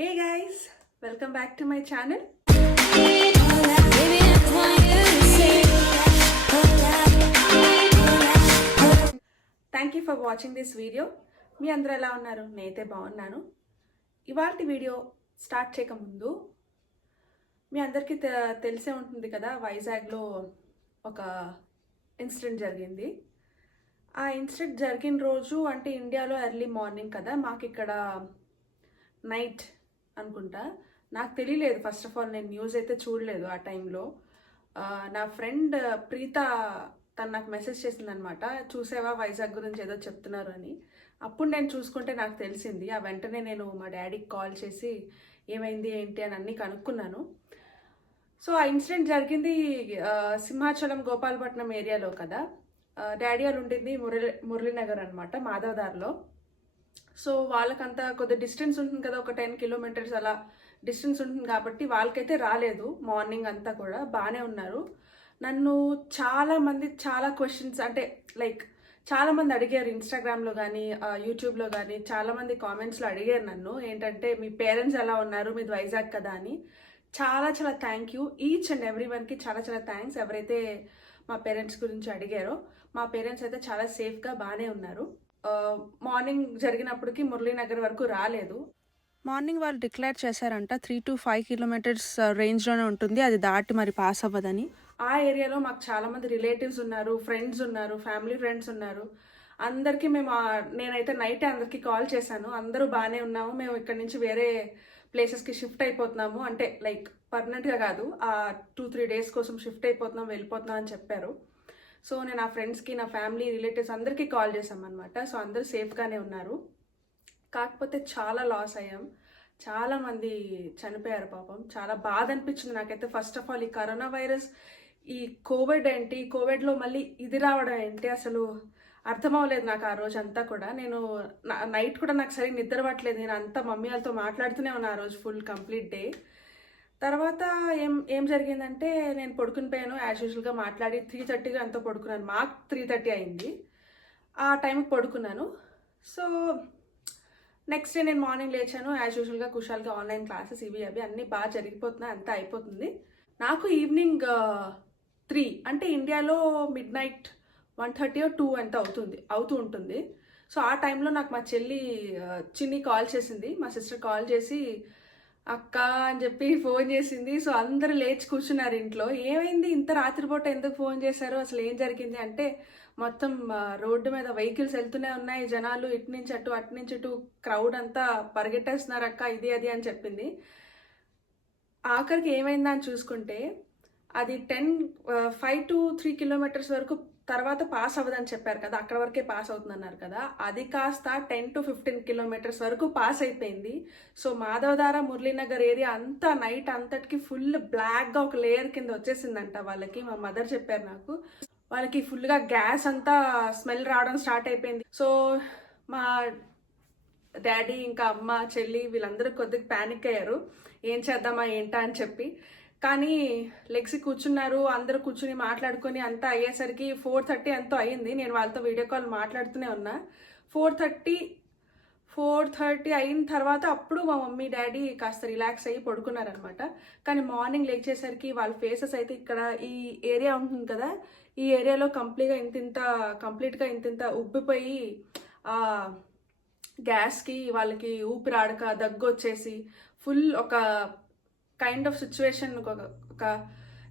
Hey guys, welcome back to my channel. Thank you for watching this video. మీ అందరూ ఎలా ఉన్నారు? నేనైతే బాగున్నాను. ఇవాల్టి వీడియో స్టార్ట్ చేయకముందు మీ అందరికీ తెలిసే ఉంటుంది కదా, వైజాగ్లో ఒక ఇన్సిడెంట్ జరిగింది. ఆ ఇన్సిడెంట్ జరిగిన రోజు అంటే ఇండియాలో ఎర్లీ మార్నింగ్ కదా, మాకు ఇక్కడ నైట్ అనుకుంటా. నాకు తెలియలేదు, ఫస్ట్ ఆఫ్ ఆల్ నేను న్యూస్ అయితే చూడలేదు ఆ టైంలో. నా ఫ్రెండ్ ప్రీత తను నాకు మెసేజ్ చేసిందనమాట, చూసావా వైజాగ్ గురించి ఏదో చెప్తున్నారు అని. అప్పుడు నేను చూసుకుంటే నాకు తెలిసింది. ఆ వెంటనే నేను మా డాడీకి కాల్ చేసి ఏమైంది ఏంటి అని అన్నీ కనుక్కున్నాను. సో ఆ ఇన్సిడెంట్ జరిగింది సింహాచలం గోపాలపట్నం ఏరియాలో కదా. డాడీ వాళ్ళు ఉండింది మురళీనగర్ అనమాట, మాధవదార్లో. సో వాళ్ళకంతా కొద్ది డిస్టెన్స్ ఉంటుంది కదా, ఒక 10 కిలోమీటర్స్ అలా డిస్టెన్స్ ఉంటుంది కాబట్టి వాళ్ళకైతే రాలేదు. మార్నింగ్ అంతా కూడా బాగానే ఉన్నారు. నన్ను చాలామంది చాలా క్వశ్చన్స్ అంటే లైక్ చాలామంది అడిగారు, ఇన్స్టాగ్రామ్లో కానీ యూట్యూబ్లో కానీ చాలామంది కామెంట్స్లో అడిగారు నన్ను, ఏంటంటే మీ పేరెంట్స్ ఎలా ఉన్నారు, మీది వైజాగ్ కదా అని. చాలా చాలా thank you each and every వన్కి, చాలా చాలా థ్యాంక్స్ ఎవరైతే మా పేరెంట్స్ గురించి అడిగారో. మా పేరెంట్స్ అయితే చాలా సేఫ్గా బాగానే ఉన్నారు. మార్నింగ్ జరిగినప్పటికీ మురళీనగర్ వరకు రాలేదు. మార్నింగ్ వాళ్ళు డిక్లేర్ చేశారంట 3 to 5 కిలోమీటర్స్ రేంజ్లోనే ఉంటుంది, అది దాటి మరి పాస్ అవ్వదని. ఆ ఏరియాలో మాకు చాలామంది రిలేటివ్స్ ఉన్నారు, ఫ్రెండ్స్ ఉన్నారు, ఫ్యామిలీ ఫ్రెండ్స్ ఉన్నారు. అందరికీ నేనైతే నైటే అందరికీ కాల్ చేశాను. అందరూ బాగానే ఉన్నాము, మేము ఇక్కడ నుంచి వేరే ప్లేసెస్కి షిఫ్ట్ అయిపోతున్నాము, అంటే లైక్ పర్మనెంట్గా కాదు, ఆ 2-3 డేస్ కోసం షిఫ్ట్ అయిపోతున్నాం, వెళ్ళిపోతున్నాం అని చెప్పారు. సో నేను ఆ ఫ్రెండ్స్కి, నా ఫ్యామిలీ రిలేటివ్స్ అందరికీ కాల్ చేశామన్నమాట. సో అందరూ సేఫ్గానే ఉన్నారు. కాకపోతే చాలా లాస్ అయ్యాం, చాలామంది చనిపోయారు పాపం. చాలా బాధ అనిపించింది నాకైతే. ఫస్ట్ ఆఫ్ ఆల్ ఈ కరోనా వైరస్, ఈ కోవిడ్ ఏంటి, కోవిడ్లో మళ్ళీ ఇది రావడం ఏంటి, అసలు అర్థం అవ్వలేదు నాకు ఆ రోజు అంతా కూడా. నేను నైట్ కూడా నాకు సరిగ్గా నిద్ర పట్టలేదు. నేను అంతా మమ్మీ వాళ్ళతో మాట్లాడుతూనే ఉన్నాను ఆ రోజు ఫుల్ కంప్లీట్ డే. తర్వాత ఏం జరిగిందంటే, నేను పడుకుని పోయాను యాజ్ యూజువల్గా మాట్లాడి 3:30గా అంతా పడుకున్నాను. మాకు 3:30 అయింది, ఆ టైంకి పడుకున్నాను. సో నెక్స్ట్ డే నేను మార్నింగ్ లేచాను, యాజ్ యూజువల్గా కుషాల్గా ఆన్లైన్ క్లాసెస్ ఇవి అవి అన్నీ బాగా జరిగిపోతున్నాయి, అంతా అయిపోతుంది. నాకు ఈవినింగ్ 3 అంటే ఇండియాలో మిడ్ నైట్ 1:30 or 2 అంత అవుతూ ఉంటుంది. సో ఆ టైంలో నాకు మా చెల్లి చిన్ని కాల్ చేసింది. మా సిస్టర్ కాల్ చేసి అక్క అని చెప్పి ఫోన్ చేసింది. సో అందరూ లేచి కూర్చున్నారు ఇంట్లో. ఏమైంది ఇంత రాత్రిపూట ఎందుకు ఫోన్ చేశారు, అసలు ఏం జరిగింది అంటే, మొత్తం రోడ్డు మీద వెహికల్స్ వెళ్తూనే ఉన్నాయి, జనాలు ఇటు నుంచి అటు అటు నుంచి ఇటు క్రౌడ్ అంతా పరిగెట్టేస్తున్నారు అక్క, ఇది అది అని చెప్పింది. ఆఖరికి ఏమైందా అని చూసుకుంటే, అది 5 to 3 కిలోమీటర్స్ వరకు తర్వాత పాస్ అవ్వదని చెప్పారు కదా, అక్కడ వరకే పాస్ అవుతుందన్నారు కదా, అది కాస్త 10 to 15 కిలోమీటర్స్ వరకు పాస్ అయిపోయింది. సో మాధవధార మురళీనగర్ ఏరియా అంతా నైట్ అంతటికి ఫుల్ బ్లాక్గా ఒక లేయర్ కింద వచ్చేసిందంట వాళ్ళకి. మా మదర్ చెప్పారు నాకు, వాళ్ళకి ఫుల్గా గ్యాస్ అంతా స్మెల్ రావడం స్టార్ట్ అయిపోయింది. సో మా డాడీ ఇంకా అమ్మ చెల్లి వీళ్ళందరూ కొద్దిగా ప్యానిక్ అయ్యారు, ఏం చేద్దామా ఏంటా అని చెప్పి. కానీ లెగ్సి కూర్చున్నారు, అందరూ కూర్చుని మాట్లాడుకొని అంతా అయ్యేసరికి 4:30 ఎంతో అయ్యింది. నేను వాళ్ళతో వీడియో కాల్ మాట్లాడుతూనే ఉన్నా. 4:30 అయిన తర్వాత అప్పుడు మా మమ్మీ డాడీ కాస్త రిలాక్స్ అయ్యి పడుకున్నారనమాట. కానీ మార్నింగ్ లేచేసరికి వాళ్ళ ఫేసెస్ అయితే ఇక్కడ ఈ ఏరియా ఉంటుంది కదా, ఈ ఏరియాలో కంప్లీట్గా ఇంతింత ఉబ్బిపోయి గ్యాస్కి వాళ్ళకి ఊపిరాడక దగ్గు వచ్చేసి ఫుల్ ఒక కైండ్ ఆఫ్ సిచ్యువేషన్, ఒక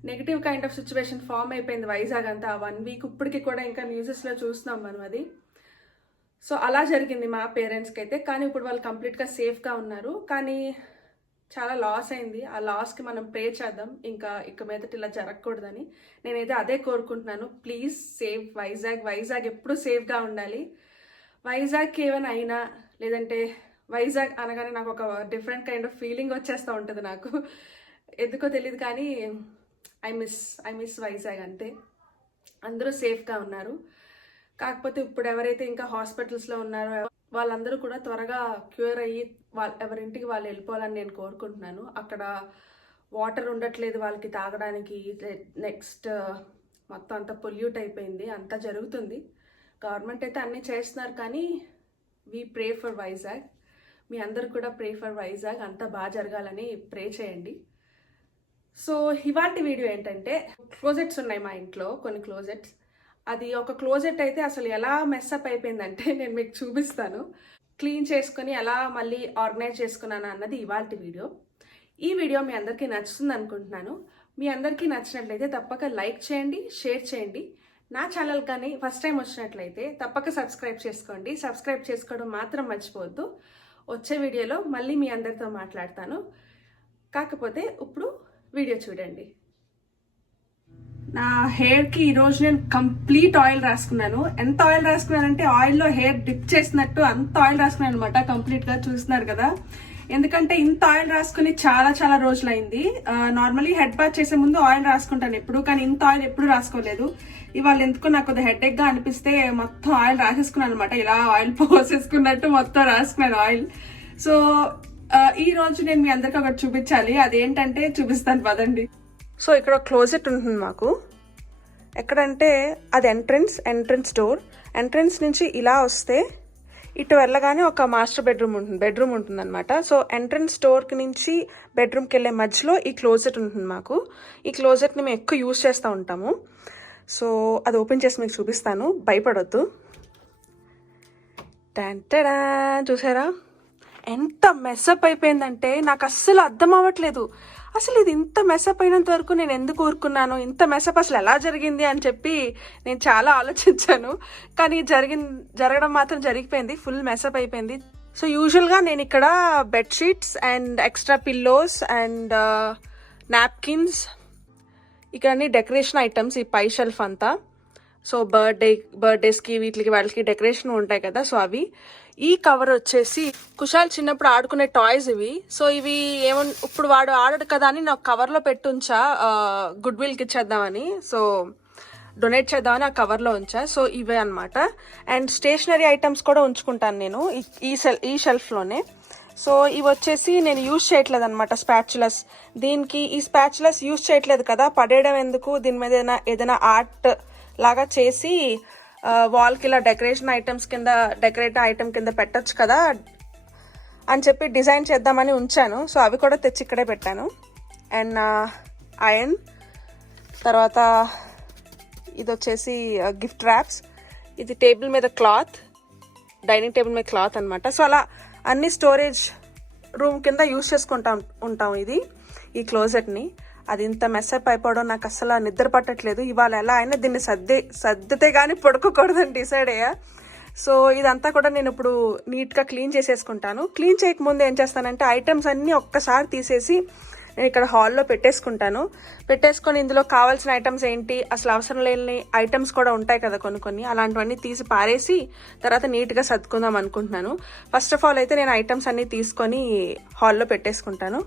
negative kind of situation form అయిపోయింది వైజాగ్ అంతా. 1 వీక్ ఇప్పటికీ కూడా ఇంకా న్యూసెస్లో చూస్తున్నాం మనం అది. సో అలా జరిగింది మా పేరెంట్స్కి అయితే. కానీ ఇప్పుడు వాళ్ళు కంప్లీట్గా సేఫ్గా ఉన్నారు. కానీ చాలా లాస్ అయింది, ఆ లాస్కి మనం ప్రే చేద్దాం, ఇక మీదట ఇలా జరగకూడదని. నేనైతే అదే కోరుకుంటున్నాను. ప్లీజ్ సేవ్ వైజాగ్ ఎప్పుడూ సేఫ్గా ఉండాలి. వైజాగ్కి ఏమైనా అయినా, లేదంటే వైజాగ్ అనగానే నాకు ఒక డిఫరెంట్ కైండ్ ఆఫ్ ఫీలింగ్ వచ్చేస్తూ ఉంటుంది నాకు, ఎందుకో తెలియదు. కానీ ఐ మిస్ వైజాగ్ అంతే. అందరూ సేఫ్గా ఉన్నారు. కాకపోతే ఇప్పుడు ఎవరైతే ఇంకా హాస్పిటల్స్లో ఉన్నారో వాళ్ళందరూ కూడా త్వరగా క్యూర్ అయ్యి ఎవరింటికి వాళ్ళు వెళ్ళిపోవాలని నేను కోరుకుంటున్నాను. అక్కడ వాటర్ ఉండట్లేదు వాళ్ళకి తాగడానికి. నెక్స్ట్ మొత్తం అంతా పొల్యూట్ అయిపోయింది, అంతా జరుగుతుంది. గవర్నమెంట్ అయితే అన్నీ చేస్తున్నారు, కానీ వీ ప్రే ఫర్ వైజాగ్. మీ అందరు కూడా ప్రే ఫర్ వైజాగ్, అంతా బాగా జరగాలని ప్రే చేయండి. సో ఇవాల్టి వీడియో ఏంటంటే, క్లోజెట్స్ ఉన్నాయి మా ఇంట్లో, కొన్ని క్లోజెట్స్. అది ఒక క్లోజెట్ అయితే అసలు ఎలా మెస్అప్ అయిపోయిందంటే నేను మీకు చూపిస్తాను. క్లీన్ చేసుకుని ఎలా మళ్ళీ ఆర్గనైజ్ చేసుకున్నాను అన్నది ఇవాల్టి వీడియో. ఈ వీడియో మీ అందరికీ నచ్చుతుంది అనుకుంటున్నాను. మీ అందరికీ నచ్చినట్లయితే తప్పక లైక్ చేయండి, షేర్ చేయండి. నా ఛానల్ కానీ ఫస్ట్ టైం వచ్చినట్లయితే తప్పక సబ్స్క్రైబ్ చేసుకోండి. సబ్స్క్రైబ్ చేసుకోవడం మాత్రం మర్చిపోవద్దు. వచ్చే వీడియోలో మళ్ళీ మీ అందరితో మాట్లాడతాను. కాకపోతే ఇప్పుడు వీడియో చూడండి. నా హెయిర్కి ఈరోజు నేను కంప్లీట్ ఆయిల్ రాసుకున్నాను. ఎంత ఆయిల్ రాసుకున్నానంటే ఆయిల్లో హెయిర్ డిప్ చేసినట్టు అంత ఆయిల్ రాసుకున్నాను అనమాట. కంప్లీట్గా చూస్తున్నారు కదా. ఎందుకంటే ఇంత ఆయిల్ రాసుకుని చాలా చాలా రోజులైంది. నార్మల్లీ హెడ్ బాత్ చేసే ముందు ఆయిల్ రాసుకుంటాను ఎప్పుడు, కానీ ఇంత ఆయిల్ ఎప్పుడు రాసుకోలేదు. ఇవాళ ఎందుకో నాకు కొద్దిగా హెడ్ గా అనిపిస్తే మొత్తం ఆయిల్ రాసేసుకున్నాను అనమాట. ఇలా ఆయిల్ పోసేసుకున్నట్టు మొత్తం రాసుకున్నాను ఆయిల్. సో ఈ రోజు నేను మీ అందరికి ఒకటి చూపించాలి. అదేంటంటే చూపిస్తాను పదండి. సో ఇక్కడ క్లోజెట్ ఉంటుంది మాకు. ఎక్కడంటే అది ఎంట్రన్స్ డోర్. ఎంట్రన్స్ నుంచి ఇలా వస్తే ఇటు వెళ్ళగానే ఒక మాస్టర్ బెడ్రూమ్ ఉంటుంది అనమాట. సో ఎంట్రన్స్ డోర్కి నుంచి బెడ్రూమ్కి వెళ్ళే మధ్యలో ఈ క్లోజెట్ ఉంటుంది మాకు. ఈ క్లోజెట్ని మేము ఎక్కువ యూజ్ చేస్తూ ఉంటాము. సో అది ఓపెన్ చేసి మీకు చూపిస్తాను, భయపడొద్దు. టెంటడా చూసారా ఎంత మెస్అప్ అయిపోయిందంటే నాకు అస్సలు అర్థం అవ్వట్లేదు. అసలు ఇది ఇంత మెస్అప్ అయినంత వరకు నేను ఎందుకు ఊరుకున్నాను, ఇంత మెస్అప్ అసలు ఎలా జరిగింది అని చెప్పి నేను చాలా ఆలోచించాను. కానీ జరగడం మాత్రం జరిగిపోయింది, ఫుల్ మెస్అప్ అయిపోయింది. సో యూజువల్గా నేను ఇక్కడ bedsheets and extra pillows and napkins, ఇక్కడ అన్ని డెకరేషన్ ఐటమ్స్, ఈ పై షెల్ఫ్ అంతా. సో బర్త్డేస్కి వీటికి వాళ్ళకి డెకరేషన్ ఉంటాయి కదా, సో అవి. ఈ కవర్ వచ్చేసి కుషాల్ చిన్నప్పుడు ఆడుకునే టాయ్స్ ఇవి. సో ఇవి ఇప్పుడు వాడు ఆడడు కదా అని నాకు కవర్లో పెట్టుంచా, గుడ్ విల్కి ఇచ్చేద్దామని, సో డొనేట్ చేద్దామని ఆ కవర్లో ఉంచా. సో ఇవే అనమాట. అండ్ స్టేషనరీ ఐటమ్స్ కూడా ఉంచుకుంటాను నేను ఈ షెల్ఫ్లోనే. సో ఇవి వచ్చేసి నేను యూజ్ చేయట్లేదు అనమాట, స్పాచులస్. దీనికి ఈ స్పాచులస్ యూజ్ చేయట్లేదు కదా, పడేయడం ఎందుకు, దీని మీద ఏదైనా ఆర్ట్ లాగా చేసి వాల్కి ఇలా డెకరేటివ్ ఐటమ్ కింద పెట్టచ్చు కదా అని చెప్పి డిజైన్ చేద్దామని ఉంచాను. సో అవి కూడా తెచ్చి ఇక్కడే పెట్టాను. అండ్ ఐరన్, తర్వాత ఇది వచ్చేసి గిఫ్ట్ ర్యాప్స్, ఇది టేబుల్ మీద క్లాత్, డైనింగ్ టేబుల్ మీద క్లాత్ అనమాట. సో అలా అన్ని స్టోరేజ్ రూమ్ కింద యూజ్ ఉంటాం ఈ క్లోజెట్ని. అది ఇంత మెస్అప్ అయిపోవడం నాకు అసలు నిద్ర పట్టట్లేదు. ఇవాళ ఎలా అయినా దీన్ని సర్దితే కానీ పడుకోకూడదని డిసైడ్ అయ్యా. సో ఇదంతా కూడా నేను ఇప్పుడు నీట్గా క్లీన్ చేసేసుకుంటాను. క్లీన్ చేయకముందు ఏం చేస్తానంటే ఐటమ్స్ అన్నీ ఒక్కసారి తీసేసి నేను ఇక్కడ హాల్లో పెట్టేసుకొని ఇందులో కావాల్సిన ఐటమ్స్ ఏంటి, అసలు అవసరం లేని ఐటమ్స్ కూడా ఉంటాయి కదా కొన్ని, అలాంటివన్నీ తీసి పారేసి తర్వాత నీట్గా సర్దుకుందాం అనుకుంటున్నాను. ఫస్ట్ ఆఫ్ ఆల్ అయితే నేను ఐటమ్స్ అన్నీ తీసుకొని హాల్లో పెట్టేసుకుంటాను.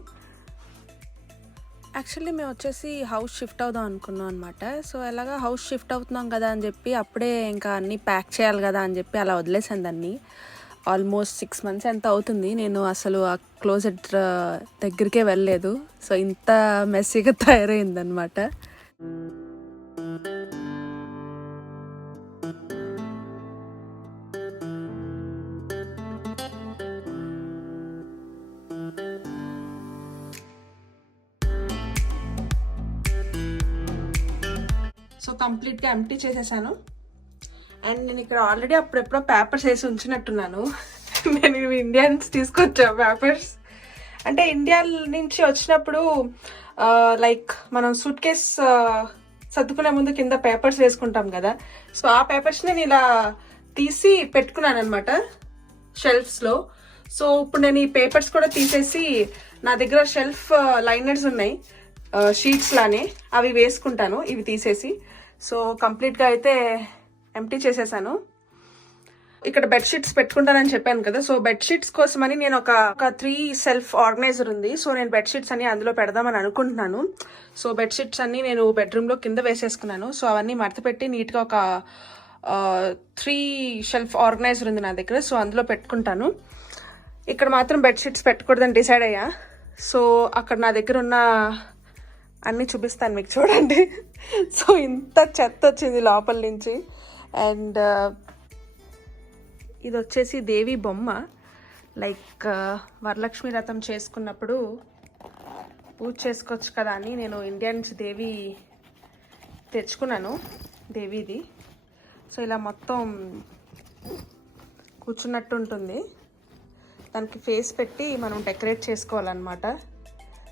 యాక్చువల్లీ మేము వచ్చేసి హౌస్ షిఫ్ట్ అవుదాం అనుకున్నాం అనమాట. సో ఎలాగా హౌస్ షిఫ్ట్ అవుతున్నాం కదా అని చెప్పి అప్పుడే ఇంకా అన్నీ ప్యాక్ చేయాలి కదా అని చెప్పి అలా వదిలేసాను దాన్ని. ఆల్మోస్ట్ 6 months ఎంత అవుతుంది నేను అసలు ఆ క్లోజెట్ దగ్గరికే వెళ్ళలేదు. సో ఇంత మెస్సీగా తయారైందనమాట. సో కంప్లీట్గా ఎంప్టీ చేసేసాను. అండ్ నేను ఇక్కడ ఆల్రెడీ అప్పుడెప్పుడో పేపర్స్ వేసి ఉంచినట్టున్నాను. నేను ఇవి ఇండియా నుంచి తీసుకొచ్చా పేపర్స్. అంటే ఇండియా నుంచి వచ్చినప్పుడు లైక్ మనం సూట్ కేస్ సర్దుకునే ముందు కింద పేపర్స్ వేసుకుంటాం కదా, సో ఆ పేపర్స్ నేను ఇలా తీసి పెట్టుకున్నాను అనమాట షెల్ఫ్స్లో. సో ఇప్పుడు నేను ఈ పేపర్స్ కూడా తీసేసి నా దగ్గర షెల్ఫ్ లైనర్స్ ఉన్నాయి షీట్స్ లానే, అవి వేసుకుంటాను ఇవి తీసేసి. సో కంప్లీట్గా అయితే ఎంప్టీ చేసేసాను. ఇక్కడ బెడ్షీట్స్ పెట్టుకుంటానని చెప్పాను కదా, సో బెడ్షీట్స్ కోసమని నేను ఒక 3 సెల్ఫ్ ఆర్గనైజర్ ఉంది. సో నేను బెడ్షీట్స్ అన్ని అందులో పెడదామని అనుకుంటున్నాను. సో బెడ్షీట్స్ అన్ని నేను బెడ్రూమ్లో కింద వేసేసుకున్నాను. సో అవన్నీ మడతపెట్టి నీట్గా ఒక 3 షెల్ఫ్ ఆర్గనైజర్ ఉంది నా దగ్గర, సో అందులో పెట్టుకుంటాను. ఇక్కడ మాత్రం బెడ్షీట్స్ పెట్టకూడదని డిసైడ్ అయ్యా. సో అక్కడ నా దగ్గర ఉన్న అన్నీ చూపిస్తాను మీకు, చూడండి. సో ఇంత చెత్త వచ్చింది లోపల నుంచి. అండ్ ఇది వచ్చేసి దేవి బొమ్మ, లైక్ వరలక్ష్మి వ్రతం చేసుకున్నప్పుడు పూజ చేసుకోవచ్చు కదా అని నేను ఇండియా నుంచి దేవి తెచ్చుకున్నాను, దేవిది. సో ఇలా మొత్తం కూర్చున్నట్టు ఉంటుంది, దానికి ఫేస్ పెట్టి మనం డెకరేట్ చేసుకోవాలన్నమాట.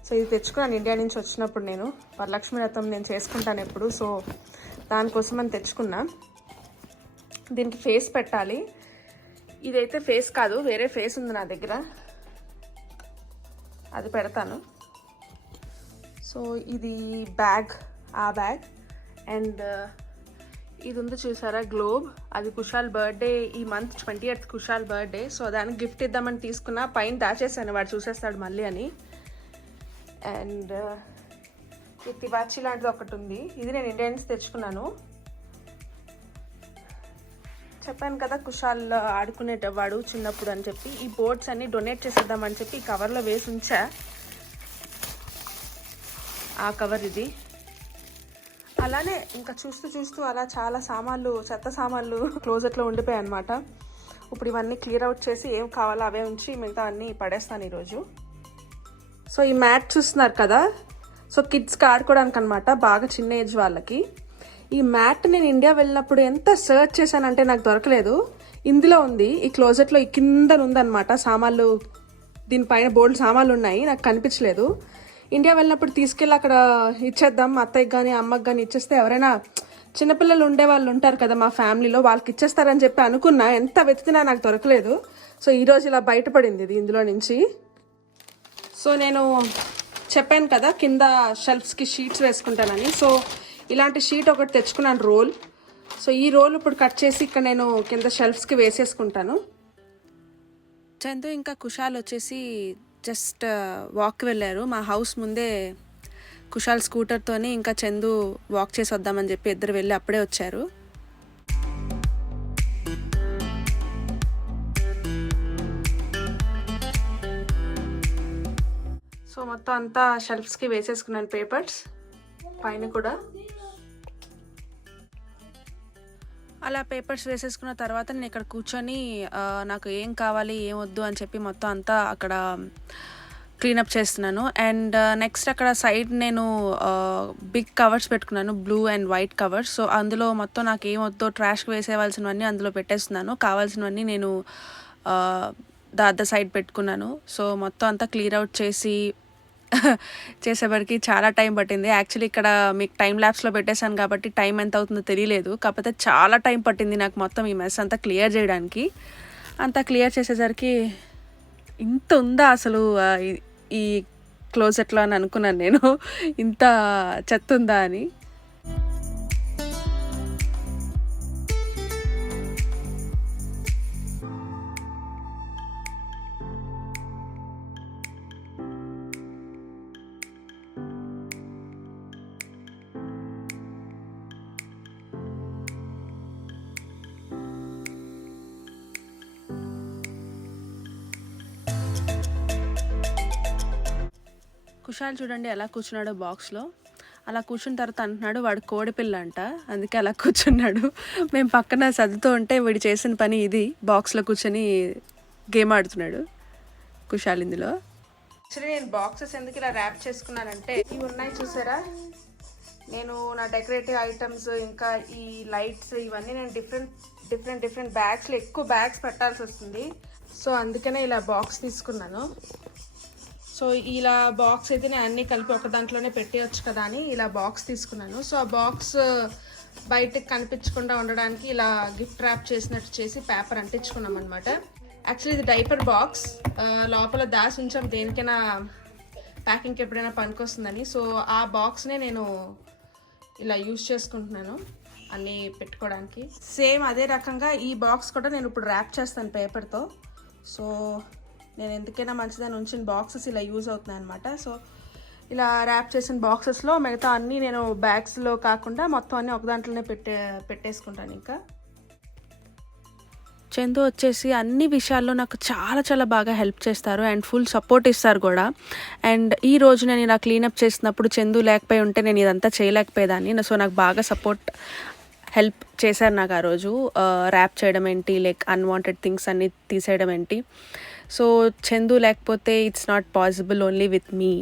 సో ఇది తెచ్చుకున్నాను ఇండియా నుంచి వచ్చినప్పుడు, నేను వరలక్ష్మి వ్రతం నేను చేసుకుంటాను ఎప్పుడు, సో దానికోసం అని తెచ్చుకున్నా. దీనికి ఫేస్ పెట్టాలి. ఇదైతే ఫేస్ కాదు, వేరే ఫేస్ ఉంది నా దగ్గర, అది పెడతాను. సో ఇది బ్యాగ్, ఆ బ్యాగ్. అండ్ ఇది ఉంది చూసారా, గ్లోబ్. అది కుషాల్ బర్త్డే, ఈ month 20th Kushal birthday. So దానికి గిఫ్ట్ ఇద్దామని తీసుకున్నా, పైన దాచేసాను, వాడు చూసేస్తాడు మళ్ళీ అని. అండ్ ఈ తివాచి లాంటిది ఒకటి ఉంది, ఇది నేను ఇండియా నుంచి తెచ్చుకున్నాను. చెప్పాను కదా కుషాల్ ఆడుకునేటవాడు చిన్నప్పుడు అని చెప్పి. ఈ బోర్డ్స్ అన్ని డొనేట్ చేసేద్దామని చెప్పి ఈ కవర్లో వేసి ఉంచా. ఆ కవర్ ఇది. అలానే ఇంకా చూస్తూ చూస్తూ అలా చాలా సామాన్లు, చెత్త సామాన్లు క్లోజెట్లో ఉండిపోయాయి అనమాట. ఇప్పుడు ఇవన్నీ క్లియర్ అవుట్ చేసి ఏం కావాలో అవే ఉంచి మిగతా అన్నీ పడేస్తాను ఈరోజు. సో ఈ మ్యాట్ చూస్తున్నారు కదా, సో కిడ్స్కి ఆడుకోవడానికి అనమాట, బాగా చిన్న ఏజ్ వాళ్ళకి. ఈ మ్యాట్ నేను ఇండియా వెళ్ళినప్పుడు ఎంత సర్చ్ చేశానంటే నాకు దొరకలేదు. ఇందులో ఉంది, ఈ క్లోజెట్లో ఈ కింద ఉందన్నమాట సామాన్లు, దీనిపైన బోల్డ్ సామాన్లు ఉన్నాయి, నాకు కనిపించలేదు. ఇండియా వెళ్ళినప్పుడు తీసుకెళ్ళి అక్కడ ఇచ్చేద్దాం, అత్తయ్యకి కానీ అమ్మకి కానీ ఇచ్చేస్తే ఎవరైనా చిన్నపిల్లలు ఉండే వాళ్ళు ఉంటారు కదా మా ఫ్యామిలీలో, వాళ్ళకి ఇచ్చేస్తారని చెప్పి అనుకున్నా. ఎంత వెతికినా నాకు దొరకలేదు. సో ఈరోజు ఇలా బయటపడింది ఇది ఇందులో నుంచి. సో నేను చెప్పాను కదా కింద షెల్ఫ్స్కి షీట్స్ వేసుకుంటానని. సో ఇలాంటి షీట్ ఒకటి తెచ్చుకున్నాను, రోల్. సో ఈ రోల్ ఇప్పుడు కట్ చేసి ఇక్కడ నేను కింద షెల్ఫ్స్కి వేసేసుకుంటాను. చందు ఇంకా కుషాల్ వచ్చేసి జస్ట్ వాక్ వెళ్ళారు. మా హౌస్ ముందే కుషాల్ స్కూటర్తోని ఇంకా చందు వాక్ చేసి వద్దామని చెప్పి ఇద్దరు వెళ్ళి అప్పుడే వచ్చారు. సో మొత్తం అంతా షెల్ఫ్స్కి వేసేసుకున్నాను పేపర్స్, పైన కూడా. అలా పేపర్స్ వేసేసుకున్న తర్వాత నేను ఇక్కడ కూర్చొని నాకు ఏం కావాలి ఏం వద్దు అని చెప్పి మొత్తం అంతా అక్కడ క్లీనప్ చేస్తున్నాను. అండ్ నెక్స్ట్ అక్కడ సైడ్ నేను బిగ్ కవర్స్ పెట్టుకున్నాను, blue and white covers. So అందులో మొత్తం నాకు ఏం వద్దో ట్రాష్కి వేసేవాల్సినవన్నీ అందులో పెట్టేస్తున్నాను, కావాల్సినవన్నీ నేను ద అదర్ సైడ్ పెట్టుకున్నాను. సో మొత్తం అంతా క్లియర్ అవుట్ చేసేవాడికి చాలా టైం పట్టింది. యాక్చువల్లీ ఇక్కడ మీకు టైం ల్యాబ్స్లో పెట్టేశాను కాబట్టి టైం ఎంత అవుతుందో తెలియలేదు, కాకపోతే చాలా టైం పట్టింది నాకు మొత్తం ఈ మెస్ అంతా క్లియర్ చేయడానికి. అంతా క్లియర్ చేసేసరికి ఇంత ఉందా అసలు ఈ క్లోజెట్లో అని అనుకున్నాను నేను, ఇంత చెత్త ఉందా అని. కుషాల్ చూడండి ఎలా కూర్చున్నాడో బాక్స్లో. అలా కూర్చున్న తర్వాత అంటున్నాడు వాడు కోడిపిల్ల అంట, అందుకే అలా కూర్చున్నాడు. మేము పక్కన సర్దుతూ ఉంటే వీడు చేసిన పని ఇది, బాక్స్లో కూర్చొని గేమ్ ఆడుతున్నాడు కుషాల్ ఇందులో. యాక్చువల్లీ నేను బాక్సెస్ ఎందుకు ఇలా ర్యాప్ చేసుకున్నానంటే, ఇవి ఉన్నాయి చూసారా, నేను నా డెకరేటివ్ ఐటమ్స్ ఇంకా ఈ లైట్స్ ఇవన్నీ నేను డిఫరెంట్ బ్యాగ్స్లో ఎక్కువ బ్యాగ్స్ పెట్టాల్సి వస్తుంది. సో అందుకనే ఇలా బాక్స్ తీసుకున్నాను. సో ఇలా బాక్స్ అయితే నేను అన్నీ కలిపి ఒక దాంట్లోనే పెట్టేయచ్చు కదా అని ఇలా బాక్స్ తీసుకున్నాను. సో ఆ బాక్స్ బయటకు కనిపించకుండా ఉండడానికి ఇలా గిఫ్ట్ ర్యాప్ చేసినట్టు చేసి పేపర్ అంటించుకున్నాం అనమాట. యాక్చువల్లీ ఇది డైపర్ బాక్స్, లోపల దాసి ఉంచాం దేనికైనా ప్యాకింగ్కి ఎప్పుడైనా పనికొస్తుందని. సో ఆ బాక్స్నే నేను ఇలా యూజ్ చేసుకుంటున్నాను అన్నీ పెట్టుకోవడానికి. సేమ్ అదే రకంగా ఈ బాక్స్ కూడా నేను ఇప్పుడు ర్యాప్ చేస్తాను పేపర్తో. సో నేను ఎందుకైనా మంచిదని ఉంచిన బాక్సెస్ ఇలా యూజ్ అవుతున్నాయి అనమాట. సో ఇలా ర్యాప్ చేసిన బాక్సెస్లో మిగతా అన్నీ నేను బ్యాగ్స్లో కాకుండా మొత్తం అన్నీ ఒక దాంట్లోనే పెట్టేసుకుంటాను. ఇంకా చందు వచ్చేసి అన్ని విషయాల్లో నాకు చాలా బాగా హెల్ప్ చేస్తారు అండ్ ఫుల్ సపోర్ట్ ఇస్తారు కూడా. అండ్ ఈ రోజు నేను ఇలా క్లీనప్ చేసినప్పుడు చందు లేకపోయి ఉంటే నేను ఇదంతా చేయలేకపోయేదాన్ని. సో నాకు బాగా హెల్ప్ చేశారు నాకు ఆ రోజు. ర్యాప్ చేయడం ఏంటి, లైక్ అన్వాంటెడ్ థింగ్స్ అన్నీ తీసేయడం ఏంటి. సో చందు లేకపోతే it's not possible only with me.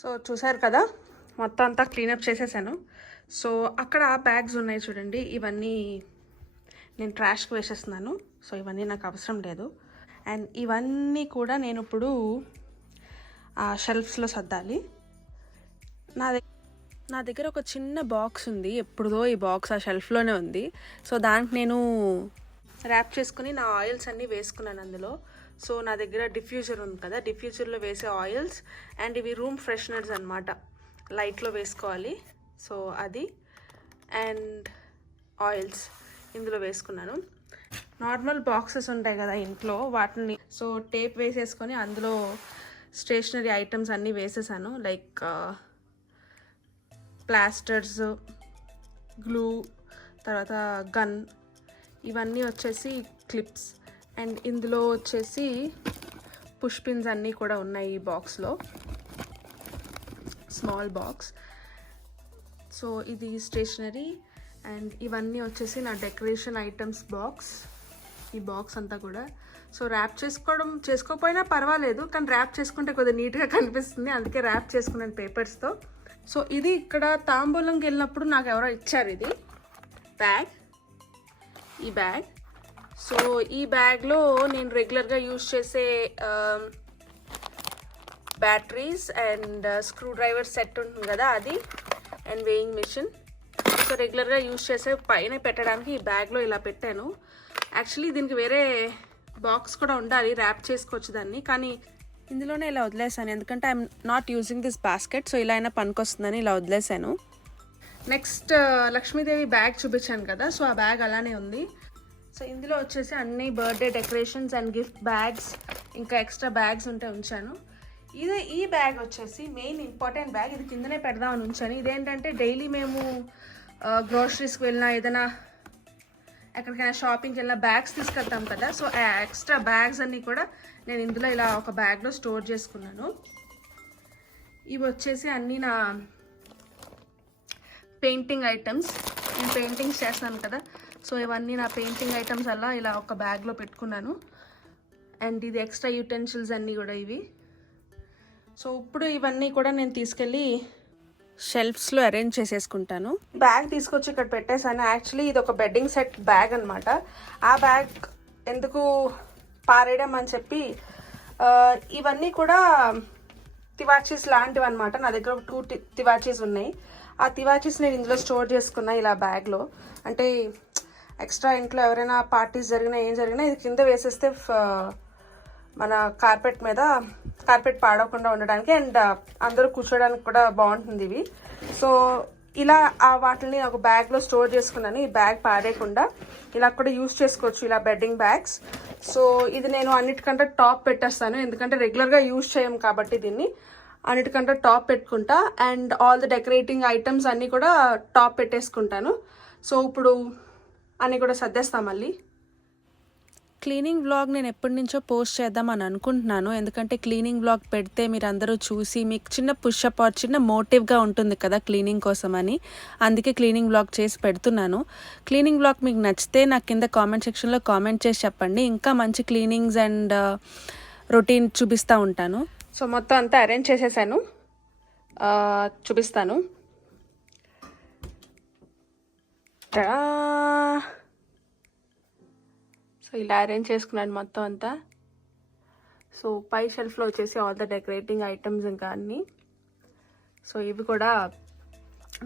So చూసారు కదా, మొత్తం అంతా క్లీనప్ చేసేసాను. సో అక్కడ బ్యాగ్స్ ఉన్నాయి చూడండి, ఇవన్నీ నేను ట్రాష్కి వేసేస్తున్నాను. సో ఇవన్నీ నాకు అవసరం లేదు. అండ్ ఇవన్నీ కూడా నేను ఇప్పుడు షెల్ఫ్స్లో సర్దాలి. నా దగ్గర ఒక చిన్న బాక్స్ ఉంది, ఎప్పుడుదో ఈ బాక్స్ ఆ షెల్ఫ్లోనే ఉంది. సో దానికి నేను ర్యాప్ చేసుకుని నా ఆయిల్స్ అన్నీ వేసుకున్నాను అందులో. సో నా దగ్గర డిఫ్యూజర్ ఉంది కదా, డిఫ్యూజర్లో వేసే ఆయిల్స్ అండ్ ఇవి రూమ్ ఫ్రెషనర్స్ అనమాట, లైట్లో వేసుకోవాలి. సో అది అండ్ ఆయిల్స్ ఇందులో వేసుకున్నాను. నార్మల్ బాక్సెస్ ఉంటాయి కదా ఇంట్లో, వాటిని సో టేప్ వేసేసుకొని అందులో స్టేషనరీ ఐటమ్స్ అన్నీ వేసేసాను. లైక్ ప్లాస్టర్స్, గ్లూ, తర్వాత గన్, ఇవన్నీ వచ్చేసి క్లిప్స్. అండ్ ఇందులో వచ్చేసి పుష్ పిన్స్ అన్నీ కూడా ఉన్నాయి ఈ బాక్స్లో, స్మాల్ బాక్స్. సో ఇది స్టేషనరీ. అండ్ ఇవన్నీ వచ్చేసి నా డెకరేషన్ ఐటమ్స్ బాక్స్, ఈ బాక్స్ అంతా కూడా. సో ర్యాప్ చేసుకోకపోయినా పర్వాలేదు, కానీ ర్యాప్ చేసుకుంటే కొద్దిగా నీట్గా కనిపిస్తుంది, అందుకే ర్యాప్ చేసుకున్నాను పేపర్స్తో. సో ఇది ఇక్కడ తాంబూలంకి వెళ్ళినప్పుడు నాకు ఎవరో ఇచ్చారు ఇది బ్యాగ్, ఈ బ్యాగ్. సో ఈ బ్యాగ్లో నేను రెగ్యులర్గా యూజ్ చేసే batteries and screw driver set ఉంటుంది కదా అది, అండ్ వేయింగ్ మిషన్. సో రెగ్యులర్గా యూజ్ చేసే పైన పెట్టడానికి ఈ బ్యాగ్లో ఇలా పెట్టాను. యాక్చువల్లీ దీనికి వేరే బాక్స్ కూడా ఉండాలి, ర్యాప్ చేసుకోవచ్చు దాన్ని, కానీ ఇందులోనే ఇలా వదిలేసాను ఎందుకంటే I'm not using this basket. So ఇలా అయినా పనికొస్తుందని ఇలా వదిలేసాను. నెక్స్ట్ లక్ష్మీదేవి బ్యాగ్ చూపించాను కదా, సో ఆ బ్యాగ్ అలానే ఉంది. సో ఇందులో వచ్చేసి అన్ని birthday decorations and gift bags, ఇంకా ఎక్స్ట్రా బ్యాగ్స్ ఉంటే ఉంచాను. ఈ బ్యాగ్ వచ్చేసి మెయిన్ ఇంపార్టెంట్ బ్యాగ్, ఇది కిందనే పెడదామని ఉంచాను. ఇదేంటంటే డైలీ మేము గ్రోసరీస్కి వెళ్ళినా ఏదైనా ఎక్కడికైనా షాపింగ్కి వెళ్ళినా బ్యాగ్స్ తీసుకెళ్తాం కదా, సో ఆ ఎక్స్ట్రా బ్యాగ్స్ అన్నీ కూడా నేను ఇందులో ఇలా ఒక బ్యాగ్లో స్టోర్ చేసుకున్నాను. ఇవి వచ్చేసి అన్నీ నా పెయింటింగ్ ఐటమ్స్, నేను పెయింటింగ్స్ చేస్తాను కదా, సో ఇవన్నీ నా పెయింటింగ్ ఐటమ్స్ అలా ఇలా ఒక బ్యాగ్లో పెట్టుకున్నాను. అండ్ ఇది ఎక్స్ట్రా యూటెన్సిల్స్ అన్నీ కూడా ఇవి. సో ఇప్పుడు ఇవన్నీ కూడా నేను తీసుకెళ్ళి షెల్ఫ్స్లో అరేంజ్ చేసేసుకుంటాను. బ్యాగ్ తీసుకొచ్చి ఇక్కడ పెట్టేశాను. యాక్చువల్లీ ఇది ఒక బెడ్డింగ్ సెట్ బ్యాగ్ అనమాట. ఆ బ్యాగ్ ఎందుకు పారేయడం అని చెప్పి ఇవన్నీ కూడా తివాచీస్ లాంటివి అనమాట. నా దగ్గర 2 తివాచీస్ ఉన్నాయి. ఆ తివాచీస్ నేను ఇందులో స్టోర్ చేసుకున్నా ఇలా బ్యాగ్లో. అంటే ఎక్స్ట్రా ఇంట్లో ఎవరైనా పార్టీస్ జరిగినా ఏం జరిగినా ఇది కింద వేసేస్తే మన కార్పెట్ పాడవకుండా ఉండడానికి అండ్ అందరూ కూర్చోడానికి కూడా బాగుంటుంది ఇవి. సో ఇలా వాటిని ఒక బ్యాగ్లో స్టోర్ చేసుకున్నాను. ఈ బ్యాగ్ పాడేయకుండా ఇలా కూడా యూజ్ చేసుకోవచ్చు, ఇలా బెడ్డింగ్ బ్యాగ్స్. సో ఇది నేను అన్నిటికంటే టాప్ పెట్టేస్తాను, ఎందుకంటే రెగ్యులర్గా యూజ్ చేయం కాబట్టి దీన్ని. అన్నిటికంటే టాప్ పెట్టుకుంటా and all the decorating items అన్నీ కూడా టాప్ పెట్టేసుకుంటాను. సో ఇప్పుడు అన్నీ కూడా సర్దేస్తాం. మళ్ళీ క్లీనింగ్ వ్లాగ్ నేను ఎప్పటి నుంచో పోస్ట్ చేద్దామని అనుకుంటున్నాను, ఎందుకంటే క్లీనింగ్ వ్లాగ్ పెడితే మీరు అందరూ చూసి మీకు చిన్న పుషప్ ఆర్ చిన్న మోటివ్గా ఉంటుంది కదా క్లీనింగ్ కోసం అని, అందుకే క్లీనింగ్ వ్లాగ్ చేసి పెడుతున్నాను. క్లీనింగ్ వ్లాగ్ మీకు నచ్చితే నాకు కింద కామెంట్ సెక్షన్లో కామెంట్ చేసి చెప్పండి, ఇంకా మంచి క్లీనింగ్స్ అండ్ రొటీన్ చూపిస్తూ ఉంటాను. సో మొత్తం అంతా అరేంజ్ చేసేసాను, చూపిస్తాను. సో ఇలా అరేంజ్ చేసుకున్నాను మొత్తం అంతా. సో పై షెల్ఫ్లో వచ్చేసి ఆల్ ద డెకరేటింగ్ ఐటమ్స్ ఇంకా అన్నీ. సో ఇవి కూడా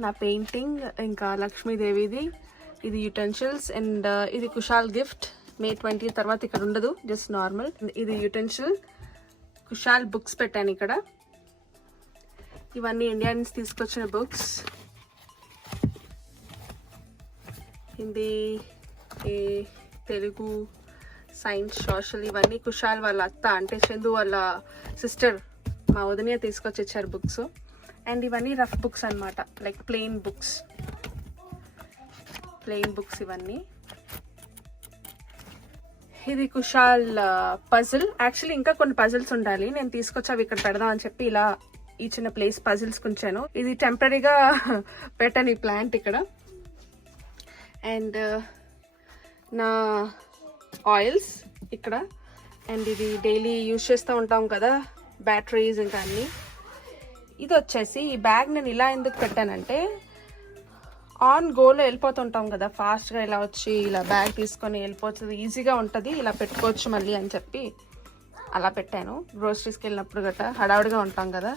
నా పెయింటింగ్, ఇంకా లక్ష్మీదేవిది, ఇది యుటెన్షిల్స్ అండ్ ఇది కుషాల్ గిఫ్ట్. May 20 తర్వాత ఇక్కడ ఉండదు, జస్ట్ నార్మల్. ఇది యుటెన్షిల్, కుషాల్ బుక్స్ పెట్టాను ఇక్కడ. ఇవన్నీ ఇండియా నుంచి తీసుకొచ్చిన బుక్స్. హిందీ, ఈ తెలుగు, సైన్స్, సోషల్ ఇవన్నీ కుషాల్ వాళ్ళ అత్త అంటే చందు వాళ్ళ సిస్టర్ మా వదిన తీసుకొచ్చి ఇచ్చారు బుక్స్. అండ్ ఇవన్నీ రఫ్ బుక్స్ అనమాట, లైక్ ప్లెయిన్ బుక్స్ ఇవన్నీ. ఇది కుషాల్ పజిల్. యాక్చువల్లీ ఇంకా కొన్ని పజిల్స్ ఉండాలి, నేను తీసుకొచ్చి అవి ఇక్కడ పెడదాం అని చెప్పి ఇలా ఈ చిన్న ప్లేస్ పజిల్స్ ఉంచాను. ఇది టెంపరీగా పెట్టాను ఈ ప్లాంట్ ఇక్కడ. అండ్ నా ఆయిల్స్ ఇక్కడ. అండ్ ఇది డైలీ యూజ్ చేస్తూ ఉంటాం కదా, బ్యాటరీస్ ఇంకా అన్నీ. ఇది వచ్చేసి ఈ బ్యాగ్ నేను ఇలా ఎందుకు పెట్టానంటే, ఆన్ గోలో వెళ్ళిపోతుంటాం కదా ఫాస్ట్గా, ఇలా వచ్చి ఇలా బ్యాగ్ తీసుకొని వెళ్ళిపోతుంది, ఈజీగా ఉంటుంది, ఇలా పెట్టుకోవచ్చు మళ్ళీ అని చెప్పి అలా పెట్టాను. గ్రోసరీస్కి వెళ్ళినప్పుడు గట్రా హడావుడిగా ఉంటాం కదా,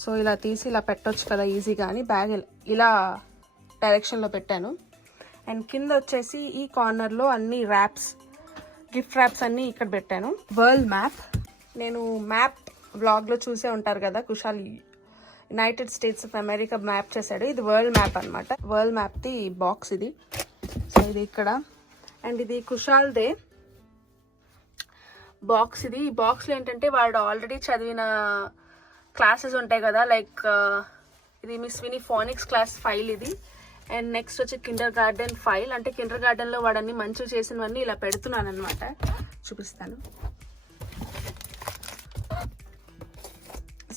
సో ఇలా తీసి ఇలా పెట్టవచ్చు కదా ఈజీగా అని బ్యాగ్ ఇలా డైరెక్షన్లో పెట్టాను. అండ్ కింద వచ్చేసి ఈ కార్నర్లో అన్ని ర్యాప్స్, గిఫ్ట్ ర్యాప్స్ అన్నీ ఇక్కడ పెట్టాను. వరల్డ్ మ్యాప్, నేను మ్యాప్ వ్లాగ్లో చూసే ఉంటారు కదా, Kushal United states of America map చేశాడు. ఇది వరల్డ్ మ్యాప్ అనమాట. వరల్డ్ మ్యాప్ది బాక్స్ ఇది. సో ఇది ఇక్కడ. అండ్ ఇది కుషాల్దే బాక్స్. ఇది ఈ బాక్స్లో ఏంటంటే వాడు ఆల్రెడీ చదివిన క్లాసెస్ ఉంటాయి కదా, లైక్ ఇది మిస్ వినీ ఫోనిక్స్ క్లాస్ ఫైల్ ఇది. అండ్ నెక్స్ట్ వచ్చి కిండర్ గార్డెన్ ఫైల్, అంటే కిండర్ గార్డెన్లో వాడన్ని మంచిగా చేసినవన్నీ ఇలా పెడుతున్నాను అనమాట. చూపిస్తాను.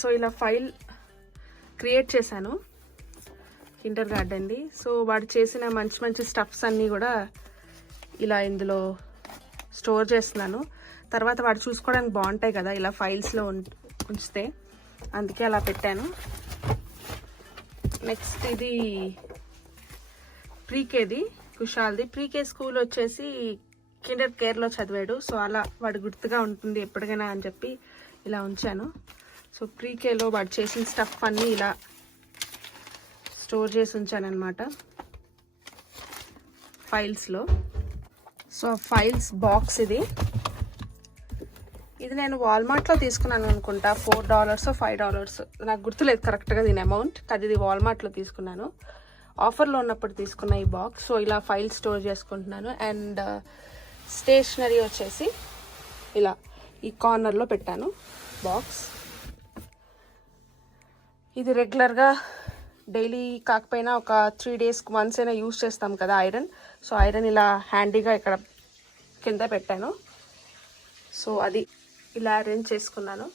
సో ఇలా ఫైల్ క్రియేట్ చేశాను కిండర్ గార్డెన్ది. సో వాడు చేసిన మంచి మంచి స్టఫ్స్ అన్నీ కూడా ఇలా ఇందులో స్టోర్ చేస్తున్నాను. తర్వాత వాడు చూసుకోవడానికి బాగుంటాయి కదా ఇలా ఫైల్స్లో ఉంచితే, అందుకే అలా పెట్టాను. నెక్స్ట్ ఇది ప్రీకేది, కుషాల్ది. ప్రీకే స్కూల్ వచ్చేసి కిండర్ కేర్లో చదివాడు, సో అలా వాడు గుర్తుగా ఉంటుంది ఎప్పటికైనా అని చెప్పి ఇలా ఉంచాను. సో ప్రీకేలో వాడు చేసిన స్టఫ్ అన్నీ ఇలా స్టోర్ చేసి ఉంచానమాట ఫైల్స్లో. సో ఫైల్స్ బాక్స్ ఇది. ఇది నేను వాల్మార్ట్లో తీసుకున్నాను అనుకుంటా, $4 $5, నాకు గుర్తులేదు కరెక్ట్గా దీని అమౌంట్. అది ఇది వాల్మార్ట్లో తీసుకున్నాను, ఆఫర్లో ఉన్నప్పుడు తీసుకున్న ఈ బాక్స్. సో ఇలా ఫైల్ స్టోర్ చేసుకుంటున్నాను. అండ్ స్టేషనరీ వచ్చేసి ఇలా ఈ కార్నర్లో పెట్టాను బాక్స్. ఇది రెగ్యులర్గా డైలీ కాకపోయినా ఒక 3 daysకి వన్స్ అయినా యూజ్ చేస్తాం కదా ఐరన్. సో ఐరన్ ఇలా హ్యాండీగా ఇక్కడ కింద పెట్టాను. సో అది ఇలా అరేంజ్ చేసుకున్నాను.